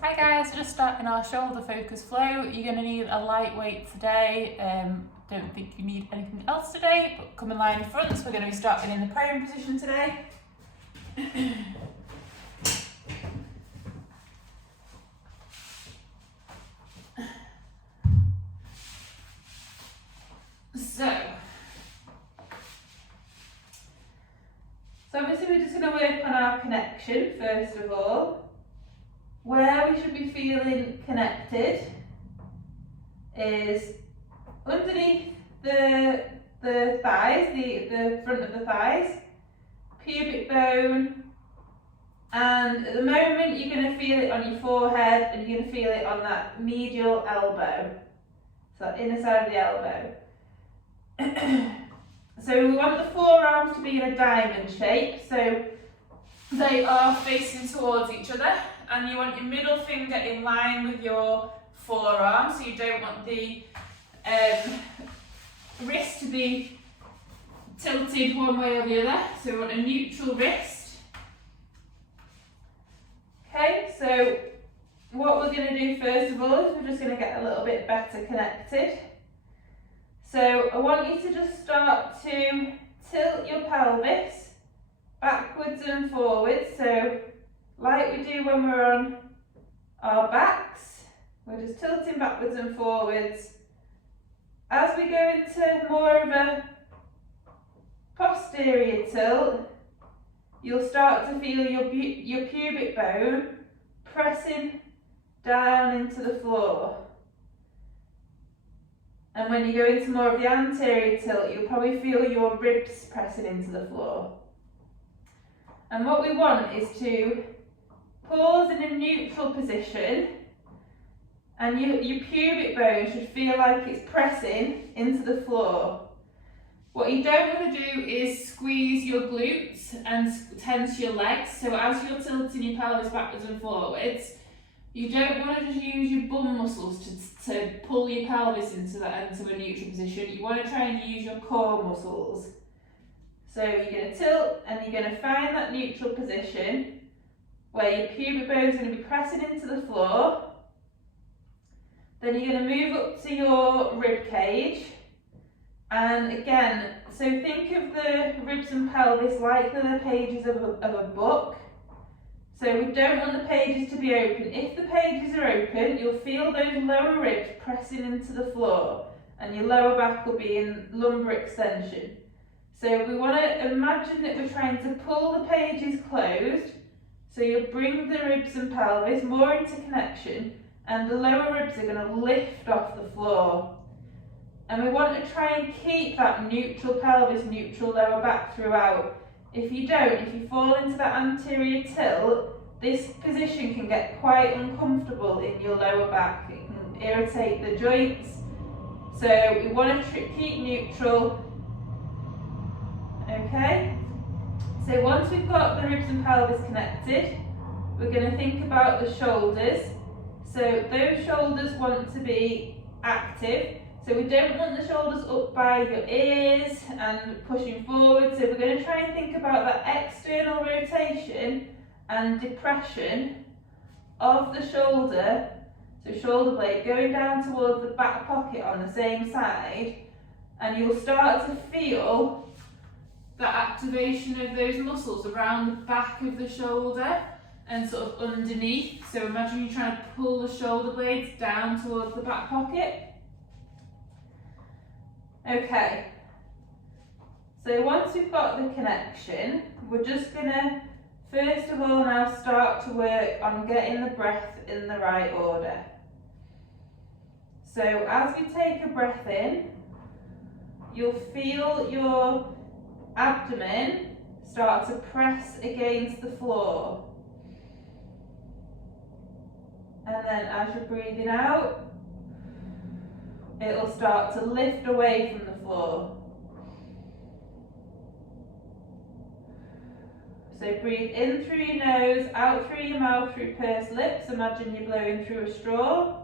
Hi guys, just starting our shoulder focus flow. You're going to need a light weight today. Don't think you need anything else today, but come and lie in front. So we're going to be starting in the prone position today. So obviously we're just going to work on our connection first of all. Where we should be feeling connected is underneath the thighs, the front of the thighs, pubic bone, and at the moment you're going to feel it on your forehead and you're going to feel it on that medial elbow, so that inner side of the elbow. So we want the forearms to be in a diamond shape, so they are facing towards each other, and you want your middle finger in line with your forearm, so you don't want the wrist to be tilted one way or the other, so we want a neutral wrist. Okay, so what we're going to do first of all is we're just going to get a little bit better connected. So I want you to just start to tilt your pelvis backwards and forwards, so like we do when we're on our backs, we're just tilting backwards and forwards. As we go into more of a posterior tilt, you'll start to feel your pubic bone pressing down into the floor. And when you go into more of the anterior tilt, you'll probably feel your ribs pressing into the floor. And what we want is to pause in a neutral position, and your pubic bone should feel like it's pressing into the floor. What you don't want to do is squeeze your glutes and tense your legs, so as you're tilting your pelvis backwards and forwards, you don't want to just use your bum muscles to pull your pelvis into a neutral position. You want to try and use your core muscles. So you're going to tilt and you're going to find that neutral position where your pubic bone is going to be pressing into the floor. Then you're going to move up to your rib cage. And again, so think of the ribs and pelvis like they're the pages of a book. So we don't want the pages to be open. If the pages are open, you'll feel those lower ribs pressing into the floor and your lower back will be in lumbar extension. So we want to imagine that we're trying to pull the pages closed, so you'll bring the ribs and pelvis more into connection, and the lower ribs are going to lift off the floor. And we want to try and keep that neutral pelvis, neutral lower back throughout. If you don't, if you fall into that anterior tilt, this position can get quite uncomfortable in your lower back. It can irritate the joints. So we want to keep neutral. Okay, so once we've got the ribs and pelvis connected, we're going to think about the shoulders. So those shoulders want to be active. So we don't want the shoulders up by your ears and pushing forward. So we're going to try and think about that external rotation and depression of the shoulder. So shoulder blade going down towards the back pocket on the same side. And you'll start to feel that activation of those muscles around the back of the shoulder and sort of underneath. So imagine you're trying to pull the shoulder blades down towards the back pocket. Okay, so once we've got the connection, we're just going to first of all now start to work on getting the breath in the right order. So as we take a breath in, you'll feel your abdomen start to press against the floor. And then as you're breathing out, it'll start to lift away from the floor. So breathe in through your nose, out through your mouth through pursed lips. Imagine you're blowing through a straw.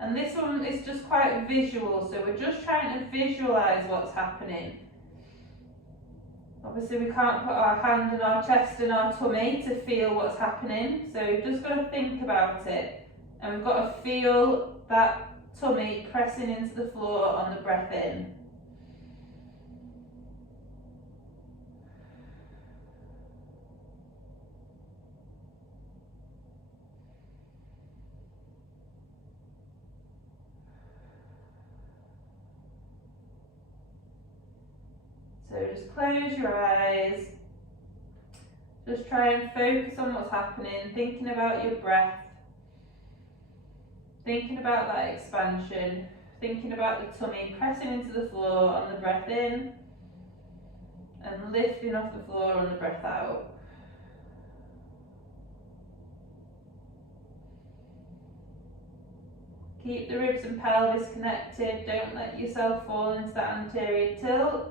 And this one one is just quite visual, so we're just trying to visualise what's happening. Obviously we can't put our hand on our chest and our tummy to feel what's happening, so we've just got to think about it, and we've got to feel that tummy pressing into the floor on the breath in. So just close your eyes, just try and focus on what's happening, thinking about your breath, thinking about that expansion, thinking about the tummy pressing into the floor on the breath in and lifting off the floor on the breath out. Keep the ribs and pelvis connected, don't let yourself fall into that anterior tilt.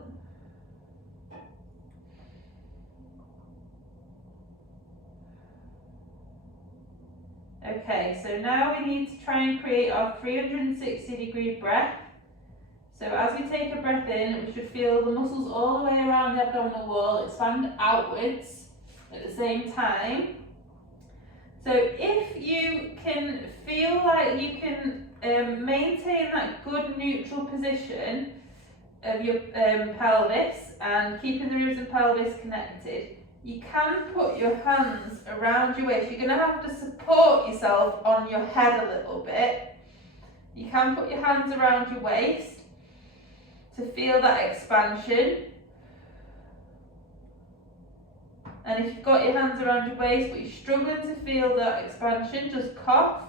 Okay, so now we need to try and create our 360-degree breath. So as we take a breath in, we should feel the muscles all the way around the abdominal wall expand outwards at the same time. So if you can feel like you can maintain that good neutral position of your pelvis and keeping the ribs and pelvis connected, you can put your hands around your waist. You're going to have to support yourself on your head a little bit. You can put your hands around your waist to feel that expansion. And if you've got your hands around your waist but you're struggling to feel that expansion, just cough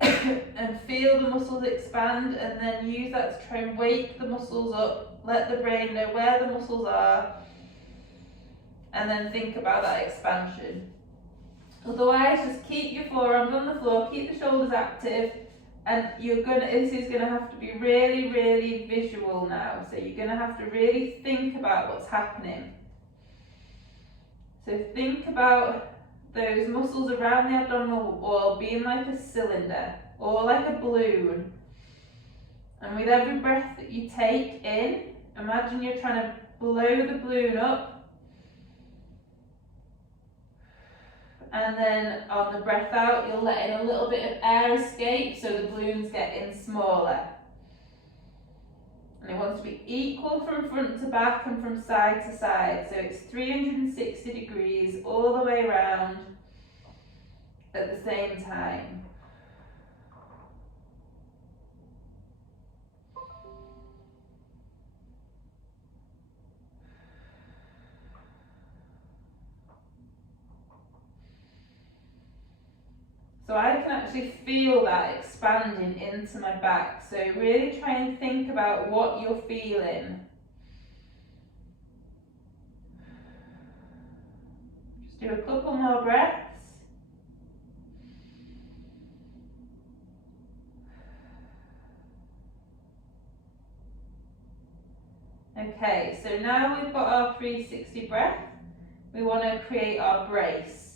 and feel the muscles expand, and then use that to try and wake the muscles up, let the brain know where the muscles are, and then think about that expansion. Otherwise, just keep your forearms on the floor, keep the shoulders active, and this is gonna have to be really, really visual now. So you're gonna have to really think about what's happening. So think about those muscles around the abdominal wall being like a cylinder or like a balloon. And with every breath that you take in, imagine you're trying to blow the balloon up. And then on the breath out, you'll let in a little bit of air escape, so the balloon's getting smaller. And it wants to be equal from front to back and from side to side. So it's 360 degrees all the way around at the same time. So I can actually feel that expanding into my back. So really try and think about what you're feeling. Just do a couple more breaths. Okay, so now we've got our 360 breath. We want to create our brace.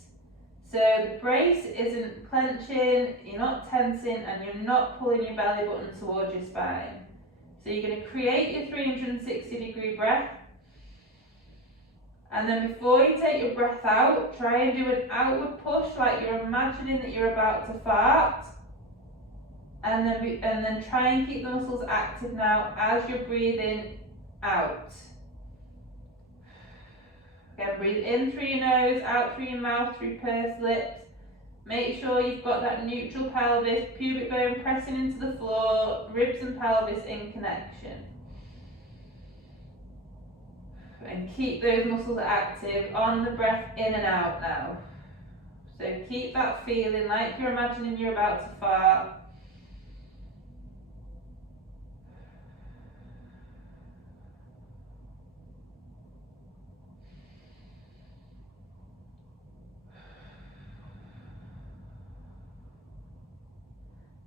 So the brace isn't clenching, you're not tensing, and you're not pulling your belly button towards your spine. So you're going to create your 360 degree breath. And then before you take your breath out, try and do an outward push like you're imagining that you're about to fart. And then try and keep the muscles active now as you're breathing out. Again, breathe in through your nose, out through your mouth, through pursed lips. Make sure you've got that neutral pelvis, pubic bone pressing into the floor, ribs and pelvis in connection. And keep those muscles active on the breath in and out now. So keep that feeling like you're imagining you're about to fart.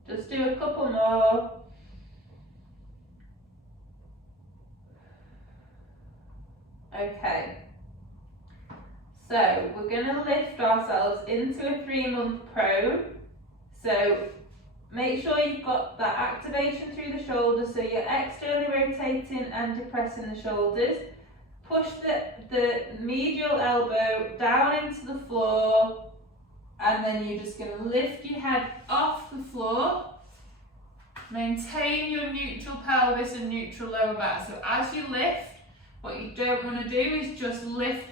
Just do a couple more. Okay. So we're going to lift ourselves into a 3-month prone. So make sure you've got that activation through the shoulders, so you're externally rotating and depressing the shoulders. Push the medial elbow down into the floor, and then you're just going to lift your head off the floor. Maintain your neutral pelvis and neutral lower back. So as you lift, what you don't want to do is just lift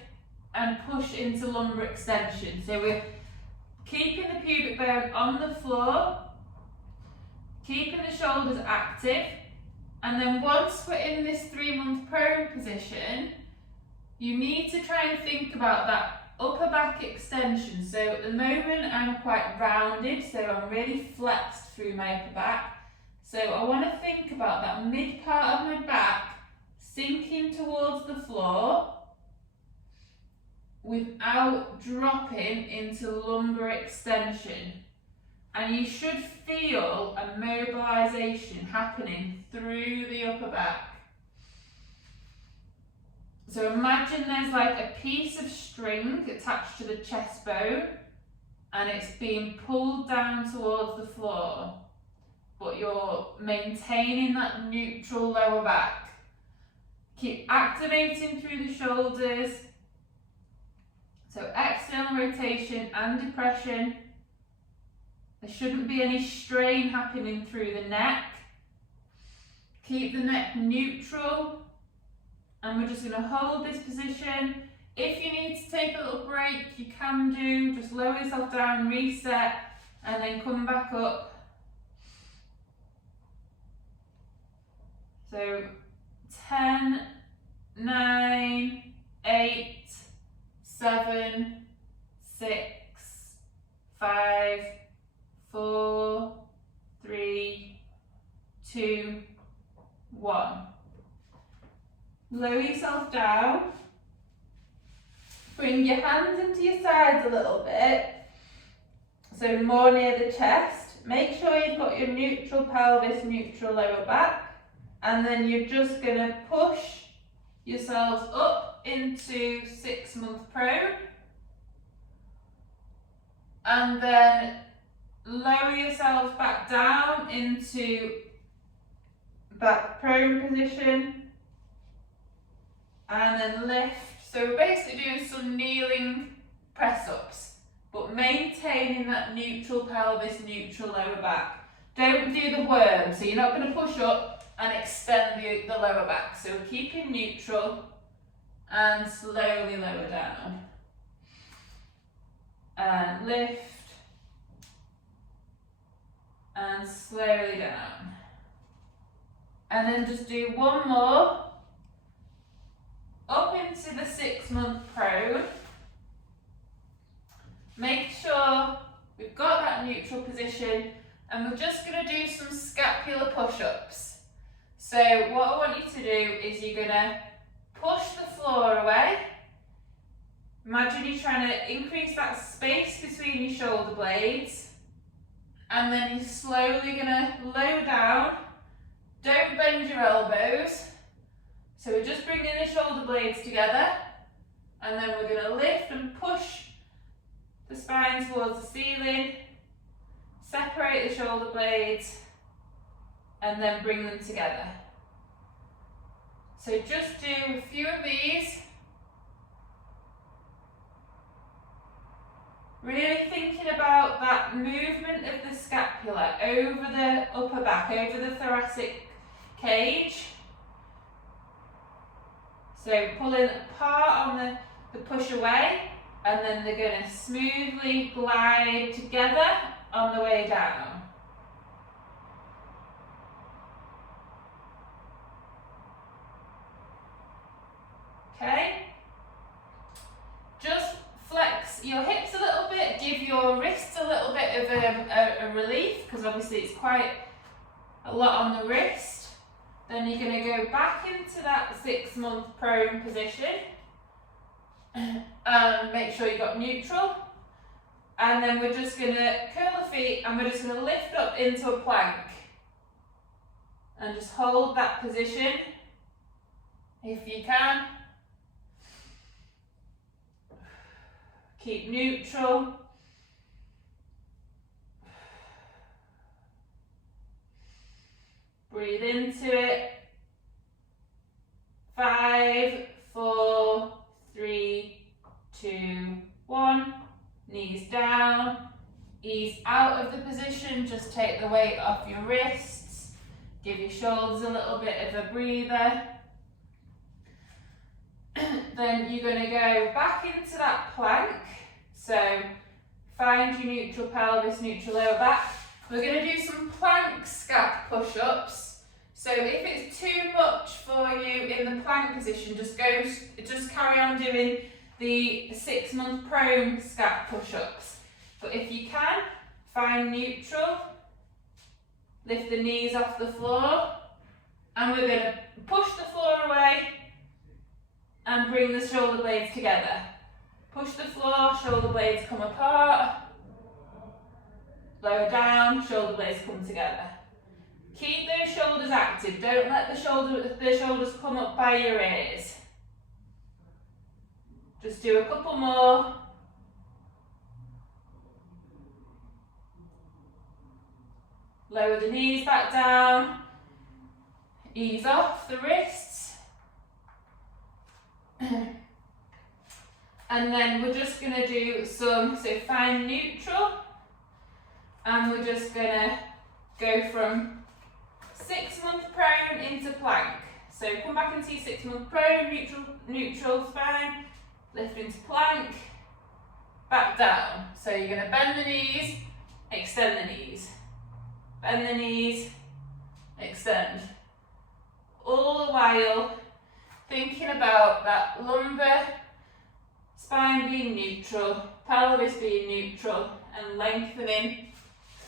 and push into lumbar extension. So we're keeping the pubic bone on the floor, keeping the shoulders active, and then once we're in this 3-month prone position, you need to try and think about that upper back extension. So at the moment I'm quite rounded, so I'm really flexed through my upper back. So I want to think about that mid part of my back sinking towards the floor without dropping into lumbar extension. And you should feel a mobilization happening through the upper back. So imagine there's like a piece of string attached to the chest bone and it's being pulled down towards the floor, but you're maintaining that neutral lower back. Keep activating through the shoulders. So external rotation and depression. There shouldn't be any strain happening through the neck. Keep the neck neutral. And we're just going to hold this position. If you need to take a little break, you can do. Just lower yourself down, reset, and then come back up. So 10, 9, 8, 7, 6, 5, 4, 3, 2, 1. Lower yourself down. Bring your hands into your sides a little bit, so more near the chest. Make sure you've got your neutral pelvis, neutral lower back. And then you're just going to push yourselves up into 6-month prone. And then lower yourselves back down into that prone position. And then lift. So we're basically doing some kneeling press-ups, but maintaining that neutral pelvis, neutral lower back. Don't do the worm, so you're not going to push up and extend the lower back. So we're keeping neutral and slowly lower down. And lift. And slowly down. And then just do one more. Up into the 6-month prone. Make sure we've got that neutral position, and we're just going to do some scapular push-ups. So what I want you to do is you're going to push the floor away. Imagine you're trying to increase that space between your shoulder blades, and then you're slowly going to lower down. Don't bend your elbows. So we're just bringing the shoulder blades together, and then we're going to lift and push the spine towards the ceiling, separate the shoulder blades, and then bring them together. So just do a few of these. Really thinking about that movement of the scapula over the upper back, over the thoracic cage. So pulling apart on the push away, and then they're going to smoothly glide together on the way down. Okay? Just flex your hips a little bit, give your wrists a little bit of a relief, because obviously it's quite a lot on the wrist. Then you're going to go back into that 6-month prone position. Make sure you've got neutral. And then we're just going to curl the feet, and we're just going to lift up into a plank. And just hold that position if you can. Keep neutral. Breathe into it. 5, 4, 3, 2, 1. Knees down. Ease out of the position. Just take the weight off your wrists. Give your shoulders a little bit of a breather. Then you're going to go back into that plank. So find your neutral pelvis, neutral lower back. We're going to do some plank scap push-ups. So if it's too much for you in the plank position, just carry on doing the 6-month prone scap push-ups. But if you can, find neutral, lift the knees off the floor, and we're going to push the floor away and bring the shoulder blades together. Push the floor, shoulder blades come apart. Lower down, shoulder blades come together. Keep those shoulders active. Don't let the shoulders come up by your ears. Just do a couple more. Lower the knees back down. Ease off the wrists. And then we're just going to do so find neutral. And we're just going to go from 6-month prone into plank. So come back into your 6-month prone, neutral spine, lift into plank, back down. So you're going to bend the knees, extend the knees. Bend the knees, extend. All the while thinking about that lumbar spine being neutral, pelvis being neutral, and lengthening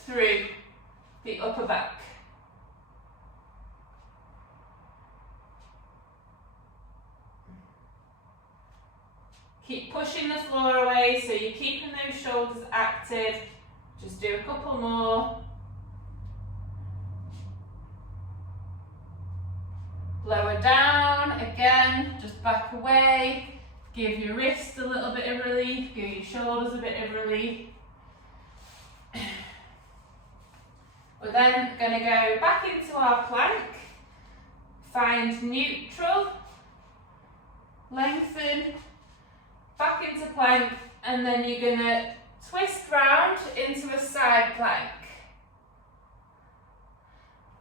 through the upper back. Keep pushing the floor away so you're keeping those shoulders active. Just do a couple more. Lower down, again, just back away. Give your wrists a little bit of relief, give your shoulders a bit of relief. We're then going to go back into our plank, find neutral, lengthen, back into plank, and then you're going to twist round into a side plank.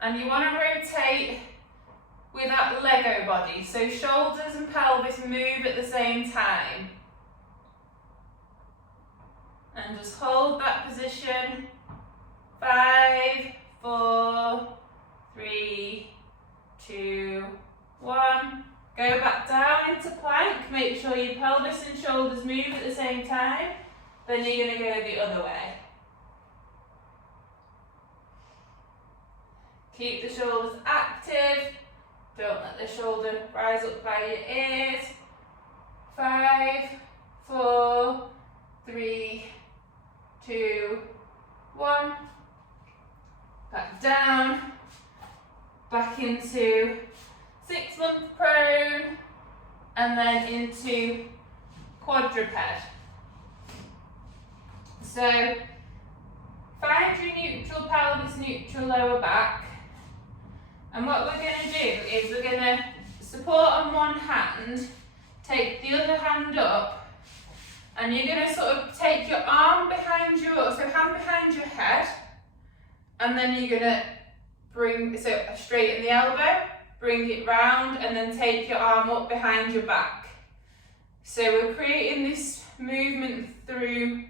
And you want to rotate with that Lego body, so shoulders and pelvis move at the same time. And just hold that position. 5, 4, 3, 2, 1. Go back down into plank. Make sure your pelvis and shoulders move at the same time. Then you're going to go the other way. Keep the shoulders active. Don't let the shoulder rise up by your ears. 5, 4, 3, 2, 1. Back down. Back into 6-month prone. And then into quadruped. So, find your neutral pelvis, neutral lower back. And what we're going to do is we're going to support on one hand, take the other hand up, and you're going to sort of take your arm behind hand behind your head, and then you're going to straighten the elbow, bring it round, and then take your arm up behind your back. So we're creating this movement through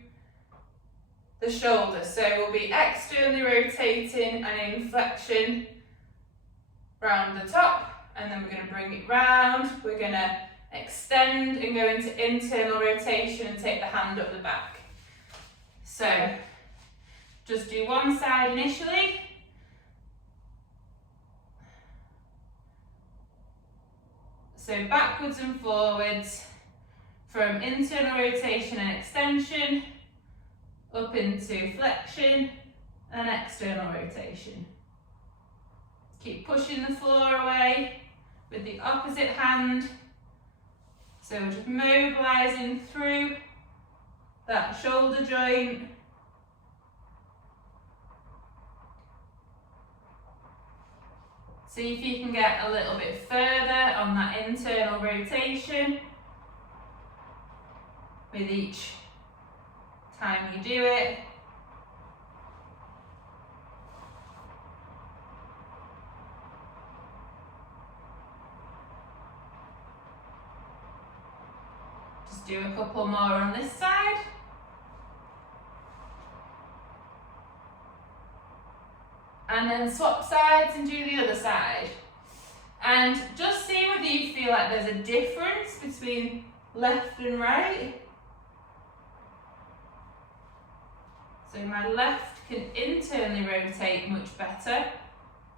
the shoulder. So we'll be externally rotating and in flexion round the top, and then we're going to bring it round. We're going to extend and go into internal rotation and take the hand up the back. So just do one side initially. So backwards and forwards from internal rotation and extension up into flexion and external rotation. Keep pushing the floor away with the opposite hand. So we're just mobilising through that shoulder joint. See if you can get a little bit further on that internal rotation with each time you do it. Just do a couple more on this side. And then swap sides and do the other side. And just see whether you feel like there's a difference between left and right. So my left can internally rotate much better,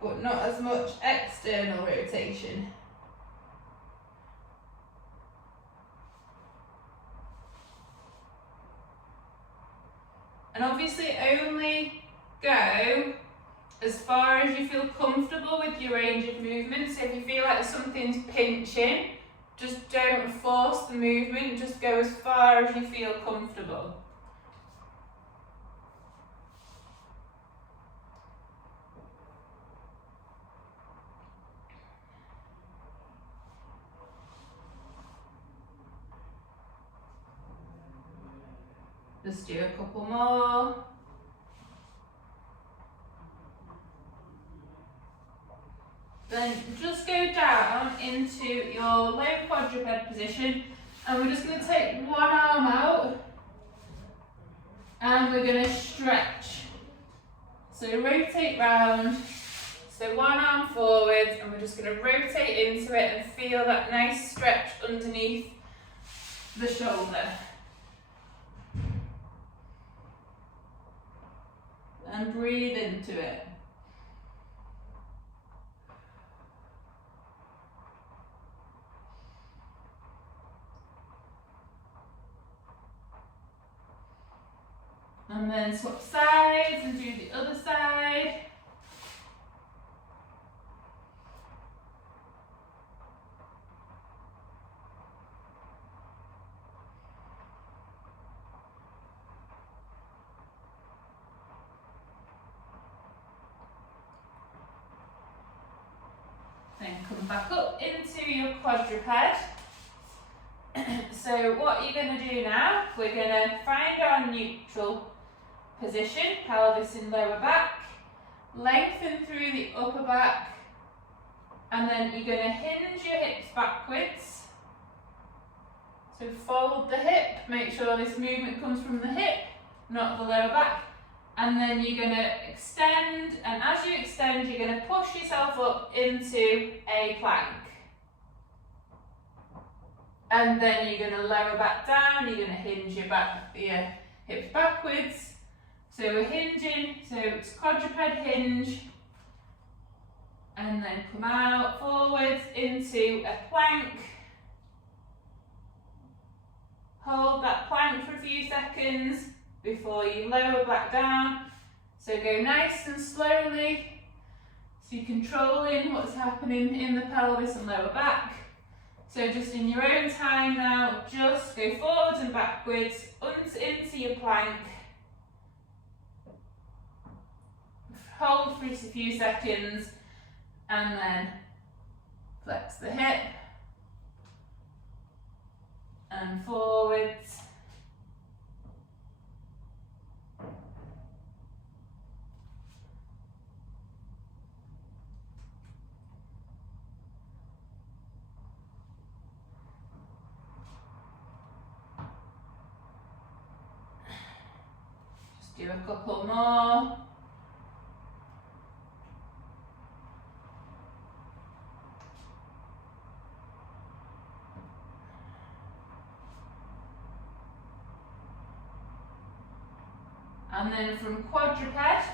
but not as much external rotation. And obviously only go as far as you feel comfortable with your range of movement. So if you feel like something's pinching, just don't force the movement, just go as far as you feel comfortable. Just do a couple more. Then just go down into your low quadruped position, and we're just going to take one arm out and we're going to stretch. So rotate round, so one arm forwards, and we're just going to rotate into it and feel that nice stretch underneath the shoulder. And breathe into it. And then swap sides and do the other side. Then come back up into your quadruped. So what you're going to do now, we're going to find our neutral position, pelvis in lower back, lengthen through the upper back, and then you're going to hinge your hips backwards. So fold the hip, make sure this movement comes from the hip, not the lower back. And then you're going to extend, and as you extend, you're going to push yourself up into a plank. And then you're going to lower back down, you're going to hinge your hips backwards. So we're hinging, so it's quadruped hinge, and then come out forwards into a plank. Hold that plank for a few seconds before you lower back down. So go nice and slowly, so you're controlling what's happening in the pelvis and lower back. So just in your own time now, just go forwards and backwards into your plank. Hold for just a few seconds and then flex the hip and forwards. Just do a couple more. And then from quadruped,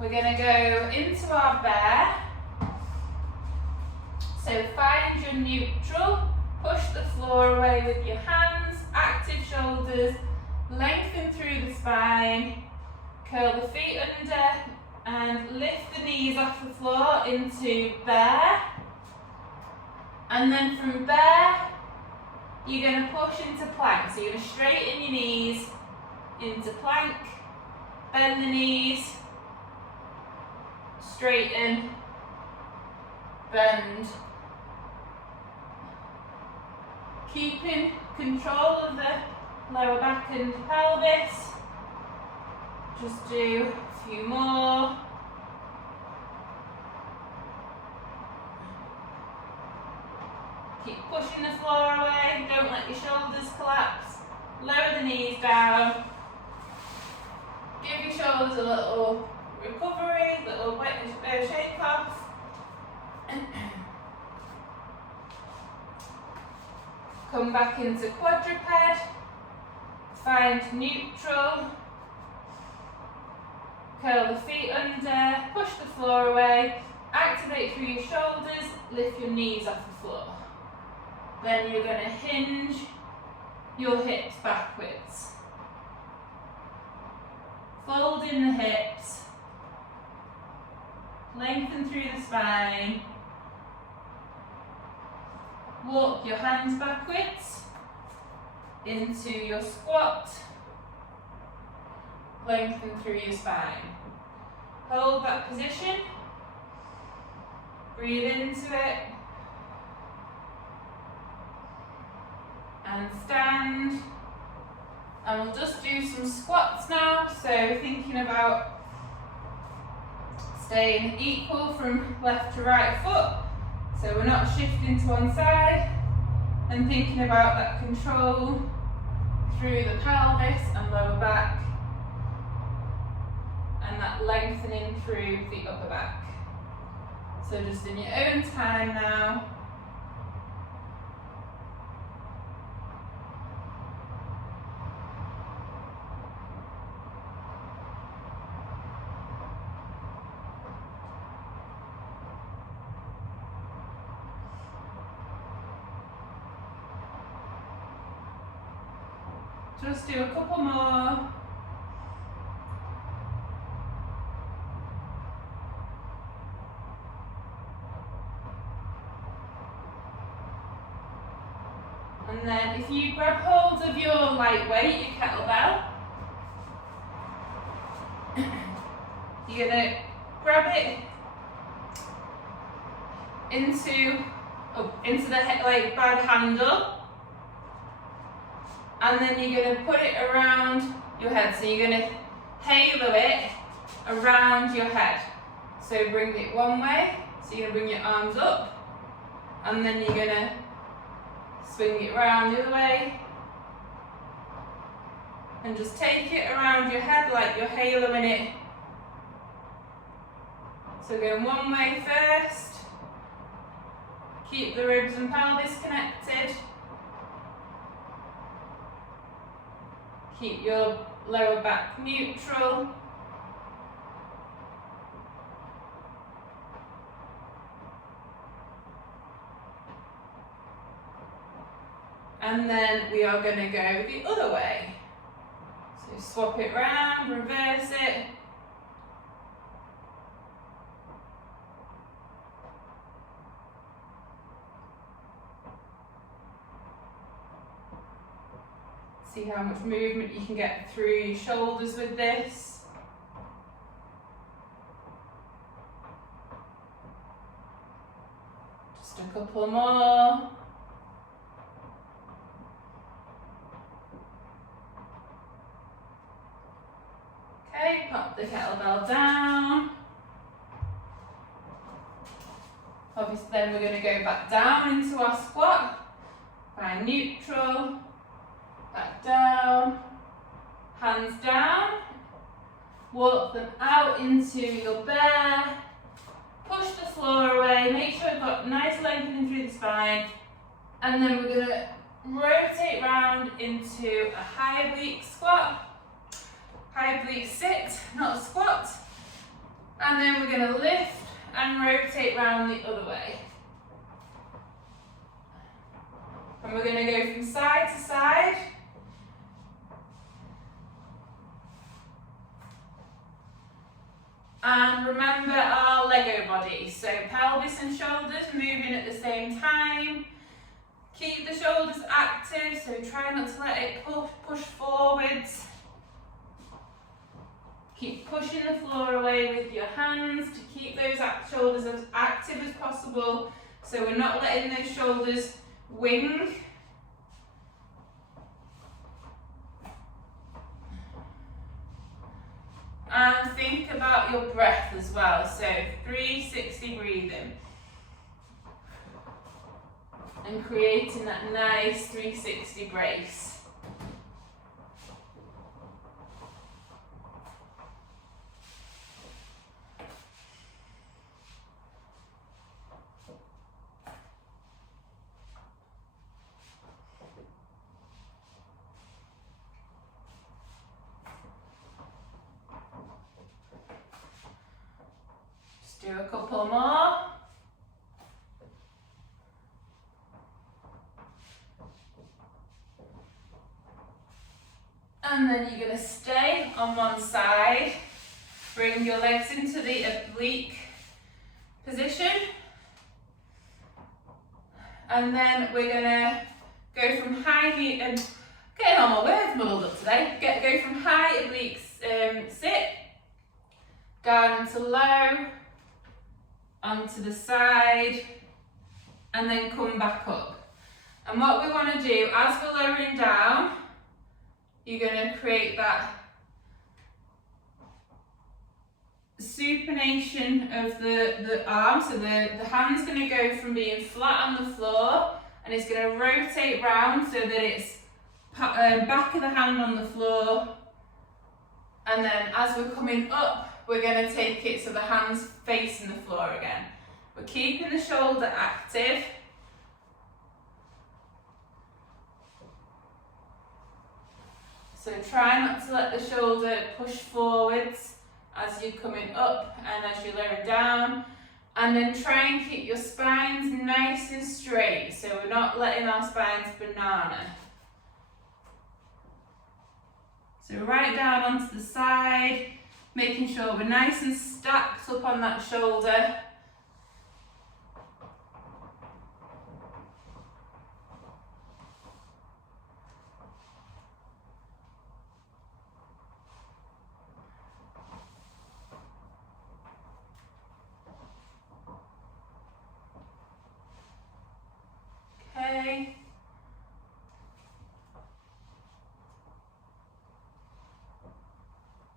we're going to go into our bear. So find your neutral, push the floor away with your hands, active shoulders, lengthen through the spine, curl the feet under and lift the knees off the floor into bear. And then from bear, you're going to push into plank. So you're going to straighten your knees into plank, bend the knees, straighten, bend. Keeping control of the lower back and pelvis. Just do a few more. Keep pushing the floor away, don't let your shoulders collapse. Lower the knees down. Give your shoulders a little recovery, little shake off. Come back into quadruped. Find neutral. Curl the feet under, push the floor away, activate through your shoulders, lift your knees off the floor. Then you're going to hinge your hips backwards. Fold in the hips, lengthen through the spine, walk your hands backwards into your squat, lengthen through your spine. Hold that position, breathe into it, and stand. And we'll just do some squats now, so thinking about staying equal from left to right foot, so we're not shifting to one side, and thinking about that control through the pelvis and lower back, and that lengthening through the upper back. So just in your own time now. Just do a couple more. And then if you grab hold of your lightweight, your kettlebell, you're going to grab it into the head, like by the handle. And then you're going to put it around your head. So you're going to halo it around your head. So bring it one way. So you're going to bring your arms up. And then you're going to swing it around the other way. And just take it around your head like you're haloing it. So going one way first. Keep the ribs and pelvis connected. Keep your lower back neutral. And then we are going to go the other way. So swap it round, reverse it. See how much movement you can get through your shoulders with this. Just a couple more. Okay, pop the kettlebell down. Obviously then we're going to go back down into our squat. Find neutral. Back down, hands down, walk them out into your bear, push the floor away, make sure you've got nice lengthening through the spine, and then we're going to rotate round into a high oblique squat, high oblique sit, not a squat, and then we're going to lift and rotate round the other way. And we're going to go from side to side. And remember our Lego body, so pelvis and shoulders moving at the same time. Keep the shoulders active, so try not to let it push forwards. Keep pushing the floor away with your hands to keep those shoulders as active as possible, so we're not letting those shoulders wing. And think about your breath as well, so 360 breathing. And creating that nice 360 brace. Just do a couple more. And then you're going to stay on one side, bring your legs into the oblique position, and then we're going to go from high knee, and getting all my words muddled up today, go from high oblique sit, down into low, onto the side, and then come back up. And what we want to do, as we're lowering down, you're going to create that supination of the arm. So the hand's going to go from being flat on the floor, and it's going to rotate round so that it's back of the hand on the floor. And then as we're coming up, we're going to take it so the hand's facing the floor again. We're keeping the shoulder active. So try not to let the shoulder push forwards as you're coming up and as you're lowering down. And then try and keep your spines nice and straight, so we're not letting our spines banana. So right down onto the side, making sure we're nice and stacked up on that shoulder. Okay.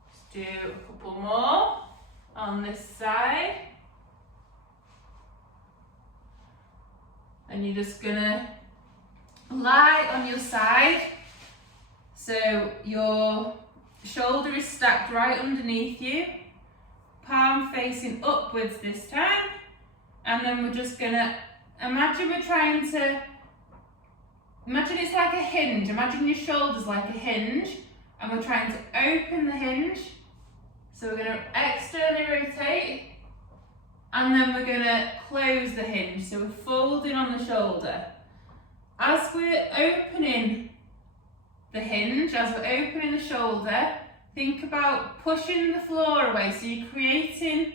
Let's do a couple more on this side. And you're just gonna lie on your side. So your shoulder is stacked right underneath you, palm facing upwards this time. And then we're just gonna imagine it's like a hinge. Imagine your shoulders like a hinge, and we're trying to open the hinge. So we're going to externally rotate, and then we're going to close the hinge. So we're folding on the shoulder. As we're opening the hinge, as we're opening the shoulder, think about pushing the floor away. So you're creating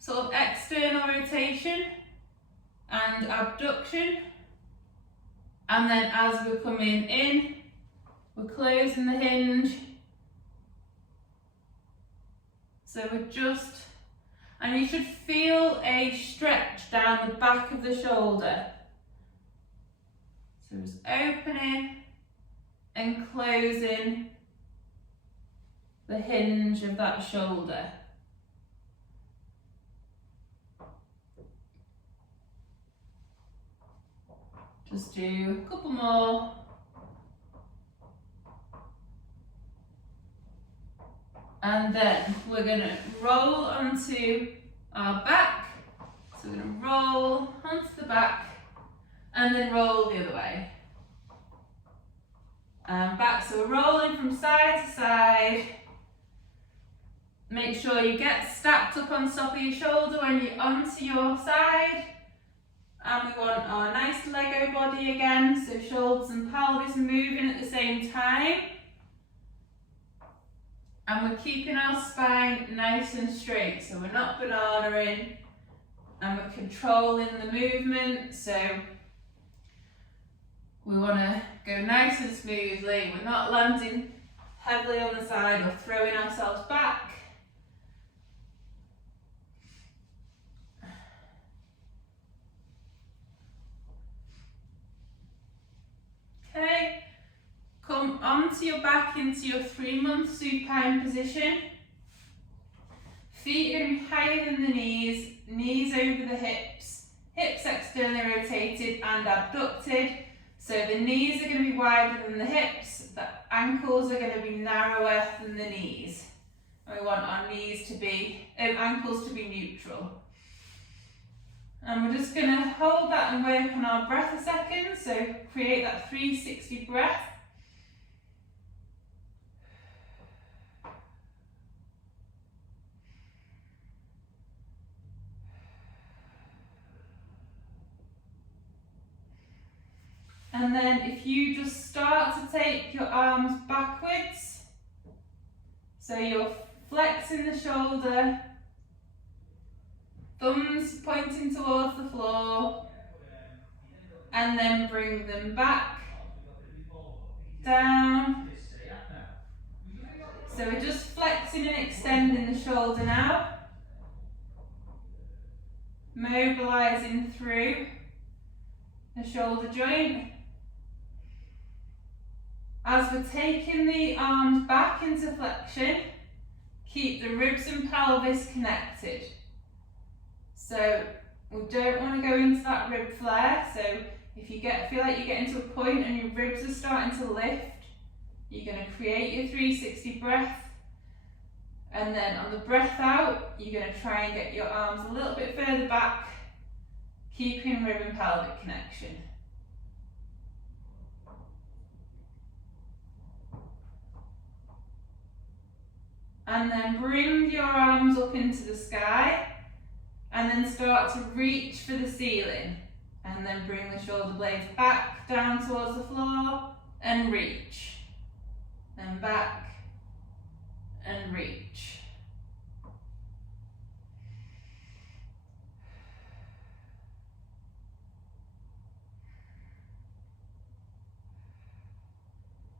sort of external rotation and abduction. And then as we're coming in, we're closing the hinge. So we're and you should feel a stretch down the back of the shoulder. So just opening and closing the hinge of that shoulder. Just do a couple more. And then we're going to roll onto our back. So we're going to roll onto the back and then roll the other way. And back, so we're rolling from side to side. Make sure you get stacked up on top of your shoulder when you're onto your side. And we want our nice Lego body again, so shoulders and pelvis moving at the same time. And we're keeping our spine nice and straight, so we're not banana-ing, and we're controlling the movement, so we want to go nice and smoothly. We're not landing heavily on the side or throwing ourselves back. onto your back into your 3-month supine position. Feet are going to be higher than the knees, knees over the hips, hips externally rotated and abducted. So the knees are going to be wider than the hips, the ankles are going to be narrower than the knees. And we want our knees to be, ankles to be neutral. And we're just going to hold that and work on our breath a second. So create that 360 breath. And then if you just start to take your arms backwards, so you're flexing the shoulder, thumbs pointing towards the floor, and then bring them back, down. So we're just flexing and extending the shoulder now, mobilising through the shoulder joint. As we're taking the arms back into flexion, keep the ribs and pelvis connected. So we don't want to go into that rib flare. So if you feel like you're getting to a point and your ribs are starting to lift, you're going to create your 360 breath. And then on the breath out, you're going to try and get your arms a little bit further back, keeping rib and pelvic connection. And then bring your arms up into the sky and then start to reach for the ceiling. And then bring the shoulder blades back down towards the floor and reach. And back and reach.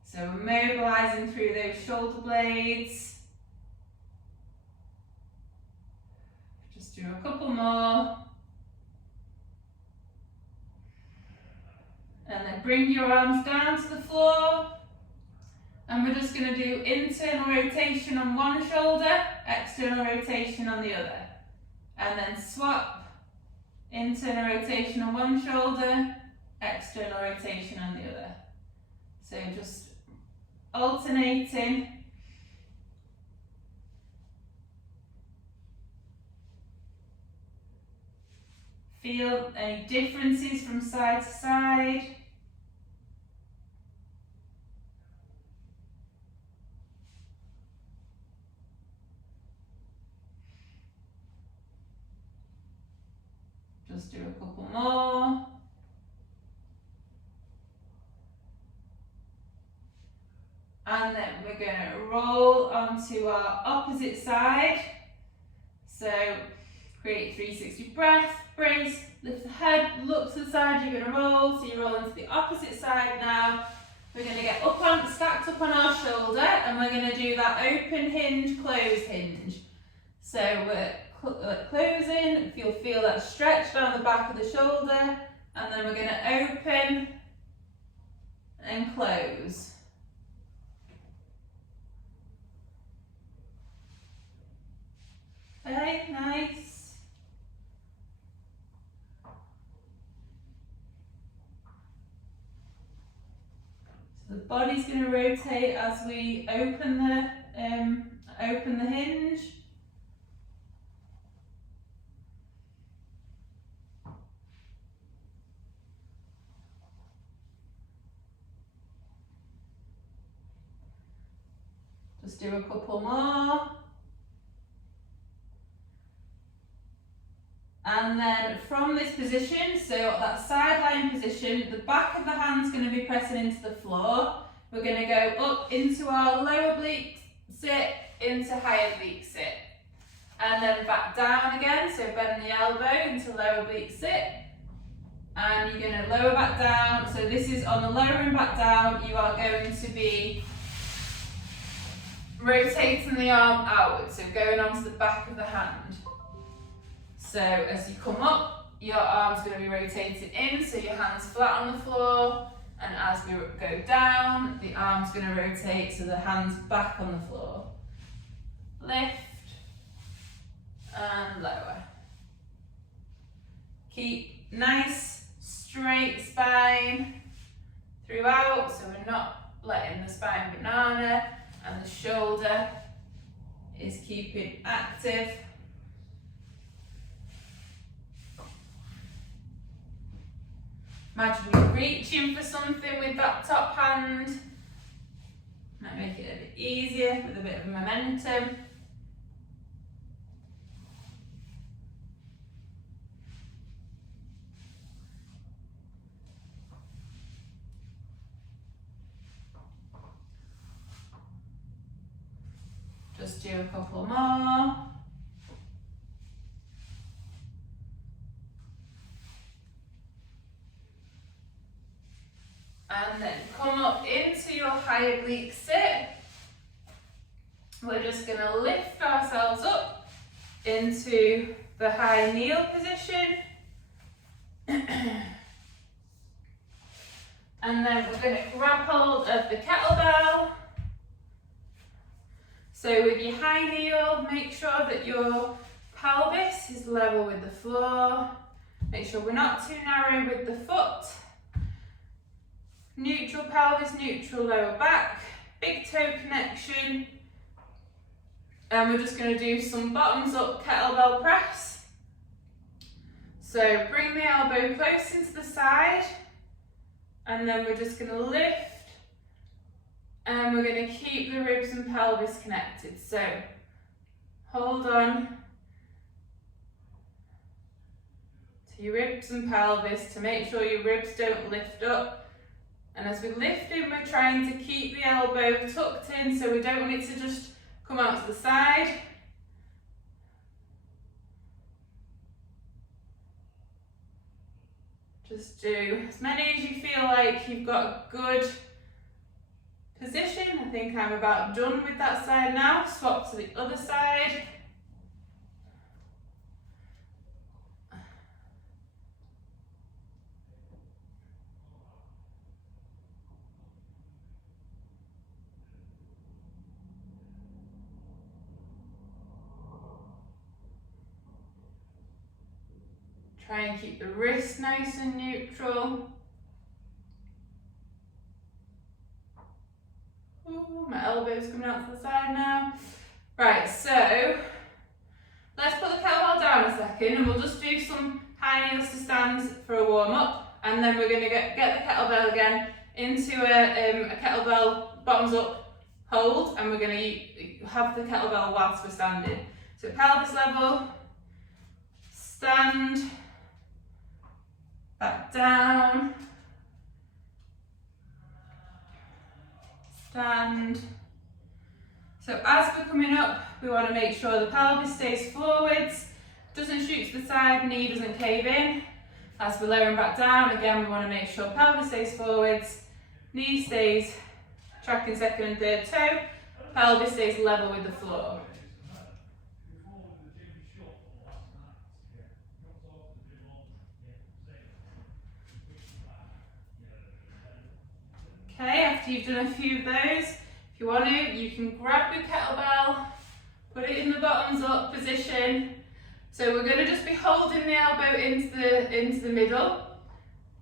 So we're mobilising through those shoulder blades. Do a couple more. And then bring your arms down to the floor. And we're just going to do internal rotation on one shoulder, external rotation on the other. And then swap, internal rotation on one shoulder, external rotation on the other. So just alternating. Feel any differences from side to side. Just do a couple more. And then we're going to roll onto our opposite side. So create 360 breath, brace, lift the head, look to the side, you're going to roll, so you roll into the opposite side now. We're going to get stacked up on our shoulder, and we're going to do that open hinge, close hinge. So we're closing, you'll feel that stretch down the back of the shoulder, and then we're going to open and close. Okay, nice. The body's going to rotate as we open the hinge. Just do a couple more. And then from this position, so that side lying position, the back of the hand's going to be pressing into the floor. We're going to go up into our lower oblique sit, into high oblique sit. And then back down again, so bend the elbow into lower oblique sit. And you're going to lower back down. So this is on the lowering back down, you are going to be rotating the arm outwards, so going onto the back of the hand. So as you come up, your arm's going to be rotated in, so your hand's flat on the floor, And as we go down, the arm's going to rotate so the hand's back on the floor. Lift and lower. Keep nice straight spine throughout, so we're not letting the spine banana, and the shoulder is keeping active. Imagine you're reaching for something with that top hand. Might make it a bit easier with a bit of momentum. Just do a couple more. And then come up into your high oblique sit. We're just going to lift ourselves up into the high kneel position. And then we're going to grab hold of the kettlebell. So with your high kneel, make sure that your pelvis is level with the floor. Make sure we're not too narrow with the foot. Neutral pelvis, neutral lower back, big toe connection. And we're just going to do some bottoms up kettlebell press. So bring the elbow close into the side, and then we're just going to lift, and we're going to keep the ribs and pelvis connected. So hold on to your ribs and pelvis to make sure your ribs don't lift up. And as we lift in, we're trying to keep the elbow tucked in, so we don't want it to just come out to the side. Just do as many as you feel like you've got a good position. I think I'm about done with that side now. Swap to the other side. Try and keep the wrist nice and neutral. Ooh, my elbow's coming out to the side now. Right, so let's put the kettlebell down a second, and we'll just do some high knees to stands for a warm up, and then we're going to get the kettlebell again into a kettlebell bottoms up hold, and we're going to have the kettlebell whilst we're standing. So pelvis level, stand, back down, stand. So as we're coming up, we want to make sure the pelvis stays forwards, doesn't shoot to the side, knee doesn't cave in. As we're lowering back down, again we want to make sure pelvis stays forwards, knee stays tracking second and third toe, pelvis stays level with the floor. Okay, after you've done a few of those, if you want to, you can grab your kettlebell, put it in the bottoms up position. So we're going to just be holding the elbow into the middle.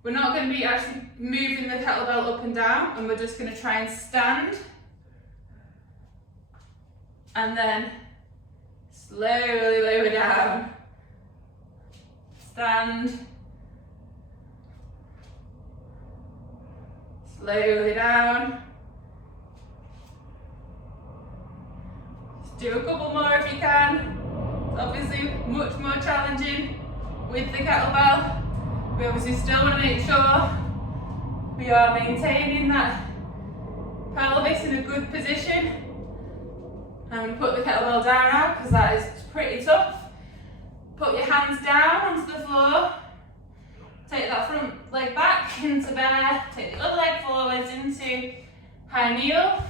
We're not going to be actually moving the kettlebell up and down, and we're just going to try and stand. And then slowly lower down. Stand. Slowly down. Just do a couple more if you can. It's obviously much more challenging with the kettlebell. We obviously still want to make sure we are maintaining that pelvis in a good position. I'm going to put the kettlebell down now because that is pretty tough. Put your hands down onto the floor. Take that front leg back into bear, take the other leg forwards into high kneel.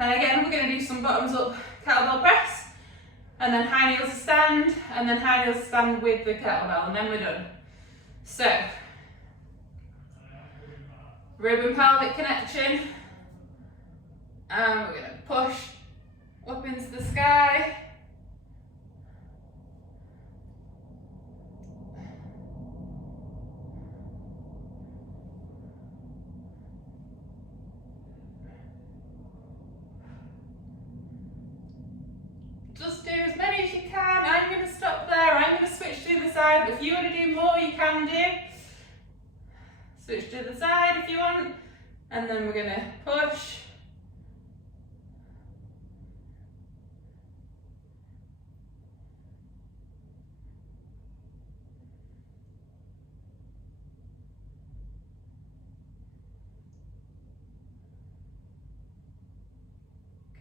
And again, we're going to do some bottoms up kettlebell press, and then high kneel to stand, and then high kneel to stand with the kettlebell, and then we're done. So, rib and pelvic connection. And we're going to push up into the sky. Just do as many as you can. I'm going to stop there. I'm going to switch to the side. If you want to do more, you can do. Switch to the side if you want. And then we're going to push.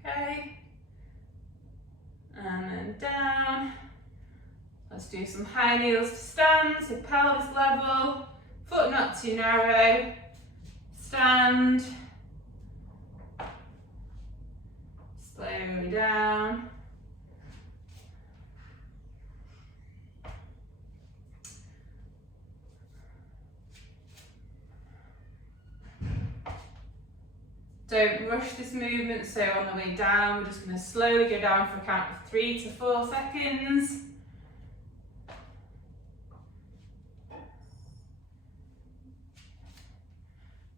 Okay. And then down. Let's do some high knees to stand, so pelvis level, foot not too narrow, stand, slowly down. Don't rush this movement, so on the way down, we're just going to slowly go down for a count of 3 to 4 seconds.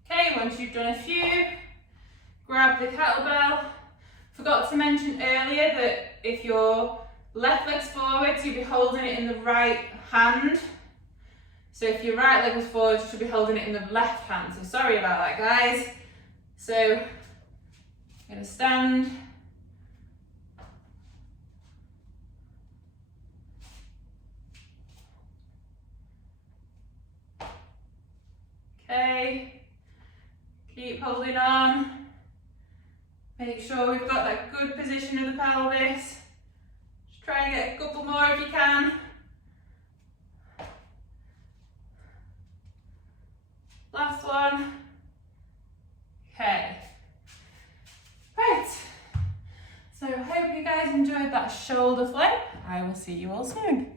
Okay, once you've done a few, grab the kettlebell. Forgot to mention earlier that if your left leg's forward, you'll be holding it in the right hand. So if your right leg was forward, you should be holding it in the left hand. So sorry about that, guys. So, I'm going to stand. Okay, keep holding on. Make sure we've got that good position of the pelvis. Just try and get a couple more if you can. Last one. Okay. Right. So I hope you guys enjoyed that shoulder flip. I will see you all soon.